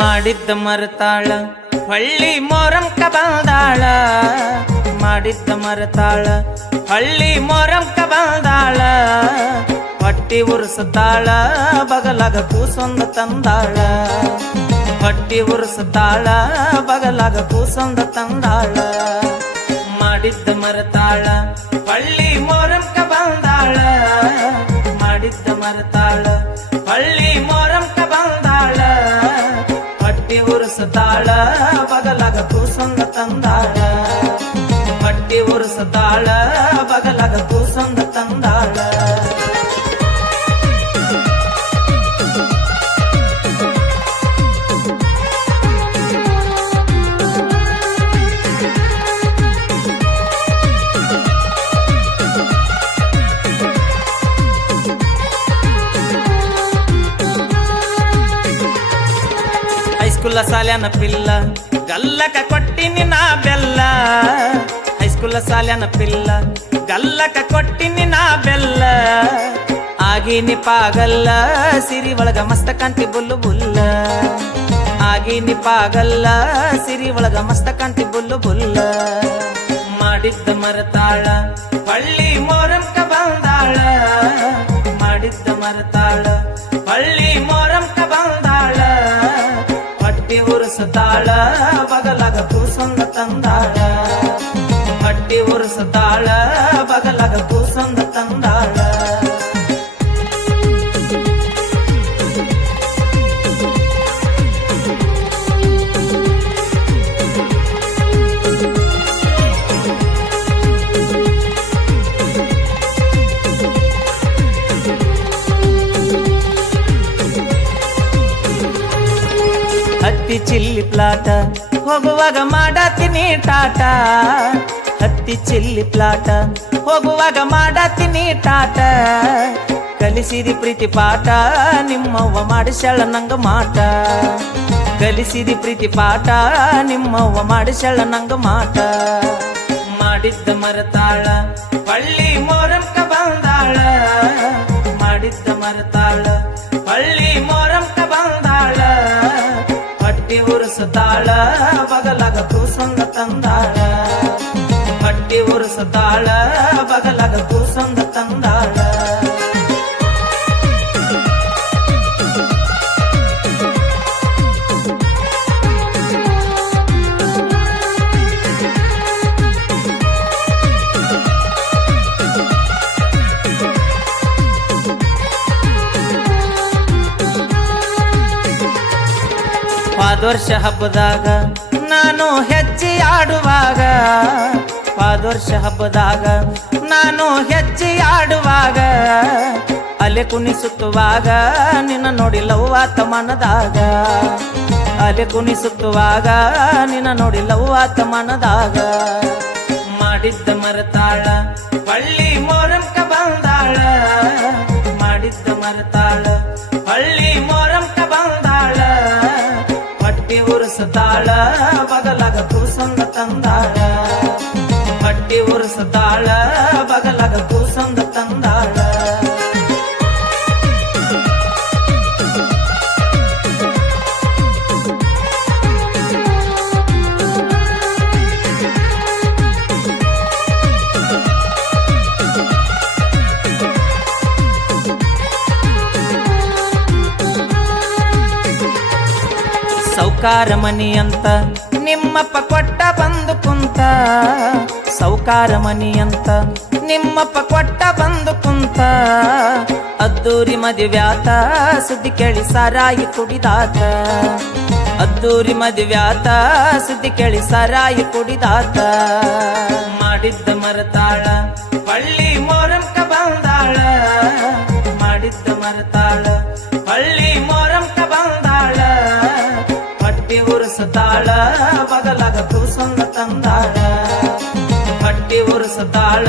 ಮಾಡಿದ್ದ ಮರತಾಳ ಹಳ್ಳಿ ಮೋರಂಕ ಬಂದಾಳ ಮಾಡಿದ್ದ ಮರತಾಳ ಹಳ್ಳಿ ಮೋರಂಕ ಬಂದಾಳ ಹೊಟ್ಟಿ ಉರ್ಸತಾಳ ಬಗಲಾಗ ಕೂಸೊಂದ ತಂದಾಳ ಹೊಟ್ಟಿ ಉರ್ಸತಾಳ ಬಗಲಾಗ ಕೂಸೊಂದ ತಂದಾಳ ಮಾಡಿದ್ದ ಮರತಾಳ ಹಳ್ಳಿ ಹೊಟ್ಟಿ ಉರ್ಸತಾಳ ಬಗಲಾಗ ಕೂಸೊಂದ ಹೈಸ್ಕೂಲ ಸಾಲ್ಯಾನ ಪಿಲ್ಲ ಗಲ್ಲಕ ಕೊಟ್ಟಿನಿ ನಾ ಬೆಲ್ಲ ಹೈಸ್ಕೂಲ ಸಾಲ್ಯಾನ ಪಿಲ್ಲ ಗಲ್ಲಕ ಕೊಟ್ಟಿನಿ ನಾ ಬೆಲ್ಲ ಆಗಿನಿ ಪಾಗಲ್ಲ ಸಿರಿ ಒಳಗ ಮಸ್ತ ಕಾಂತಿ ಬುಲ್ಲು ಬುಲ್ಲ ಆಗಿನಿ ಪಾಗಲ್ಲ ಸಿರಿ ಒಳಗ ಮಸ್ತ ಕಾಂತಿ ಬುಲ್ಲು ಬುಲ್ಲ ಮಾಡಿದ್ದ ಮರತಾಳ ಹಳ್ಳಿ ಉರ್ಸತಾಳ ಬಗಲಾಗ ಕೂಸೊಂದ ತಂದಾಳ ಹೊಟ್ಟಿ ಉರ್ಸತಾಳ ಬಗಲಾಗ ಹತ್ತಿ ಚಿಲ್ಲಿ ಪ್ಲಾಟ, ಹೋಗುವಾಗ ಮಾಡಾತೀನಿ ಟಾಟ. ಹತ್ತಿ ಚಿಲ್ಲಿ ಪ್ಲಾಟ, ಹೋಗುವಾಗ ಮಾಡಾತೀನಿ ಟಾಟ. ಕಲಿಸಿದಿ ಪ್ರೀತಿ ಪಾಠ, ನಿಮ್ಮವ್ವ ಮಾಡಿಸ್ಯಾಳ ನಂಗ ಮಾಟ. ಕಲಿಸಿದಿ ಪ್ರೀತಿ ಪಾಠ, ನಿಮ್ಮವ್ವ ಮಾಡಿಸ್ಯಾಳ ನಂಗ ಮಾಟ. ಮಾಡಿದ್ದ ಮರತಾಳ ಹಳ್ಳಿ ಮೋರಂಕ ಬಂದಾಳ. ಮಾಡಿದ್ದ ಮರತಾಳ ಹಳ್ಳಿ ಮೋರಂಕ ಉರ್ಸತಾಳ ಬಗಲಾಗ ಸಂಗ ತಂದಾಳ. ಹೊಟ್ಟಿ ಉರ್ಸತಾಳ ಪಾದೋರ್ಷ ಹಬ್ಬದಾಗ ನಾನು ಹೆಜ್ಜೆ ಆಡುವಾಗ, ಪಾದೋರ್ಷ ಹಬ್ಬದಾಗ ನಾನು ಹೆಜ್ಜೆ ಆಡುವಾಗ, ಅಲೆ ಕುಣಿಸುತ್ತುವಾಗ ನಿನ್ನ ನೋಡಿ ತಮನದಾಗ ಮನದಾಗ ಅಲೆ ಕುಣಿಸುತ್ತುವಾಗ ನಿನ್ನ ನೋಡಿ ತಮನದಾಗ ಮನದಾಗ ಮಾಡಿದ್ದ ಮರತಾಳ, ಬಳ್ಳಿ ಮೋರಂಕ ಬಂದಾಳ. ಮಾಡಿದ್ದ ಮರತಾಳ ಉರ್ಸತಾಳ ಬಗಲಾಗ ಕೂಸೊಂದ ತಂದಾಳ. ಹೊಟ್ಟಿ ಉರ್ಸತಾಳ ಬಗಲಾಗ ಸೌಕಾರ ಮನಿ ಅಂತ ನಿಮ್ಮಪ್ಪ ಕೊಟ್ಟ ಬಂದು ಕುಂತ. ಸೌಕಾರ ಮನಿ ಅಂತ ನಿಮ್ಮಪ್ಪ ಕೊಟ್ಟ ಬಂದು ಕುಂತ. ಅದ್ದೂರಿ ಮದುವ್ಯಾತ ಸುದ್ದಿ ಕೇಳಿ ಸಾರಾಯಿ ಕುಡಿದಾತ. ಅದ್ದೂರಿ ಮದುವ್ಯಾತ ಸುದ್ದಿ ಕೇಳಿ ಸಾರಾಯಿ ಕುಡಿದಾತ. ಮಾಡಿದ್ದ ಮರತಾಳ ಹಳ್ಳಿ ಮೋರಂಕ ಬಂದಾಳ. ಮಾಡಿದ್ದ ಮರತಾಳ ಉರ್ಸತಾಳ ಬಗಲಾಗ ಕೂಸೊಂದ ತಂದಾಳ ಹೊಟ್ಟಿ ಉರ್ಸತಾಳ